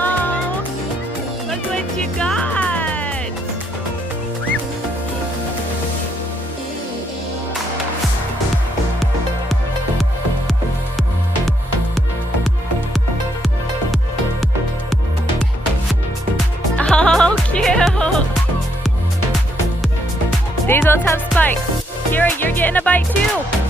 Oh, look what you got. Oh, cute. These ones have spikes. Kira, you're getting a bite too.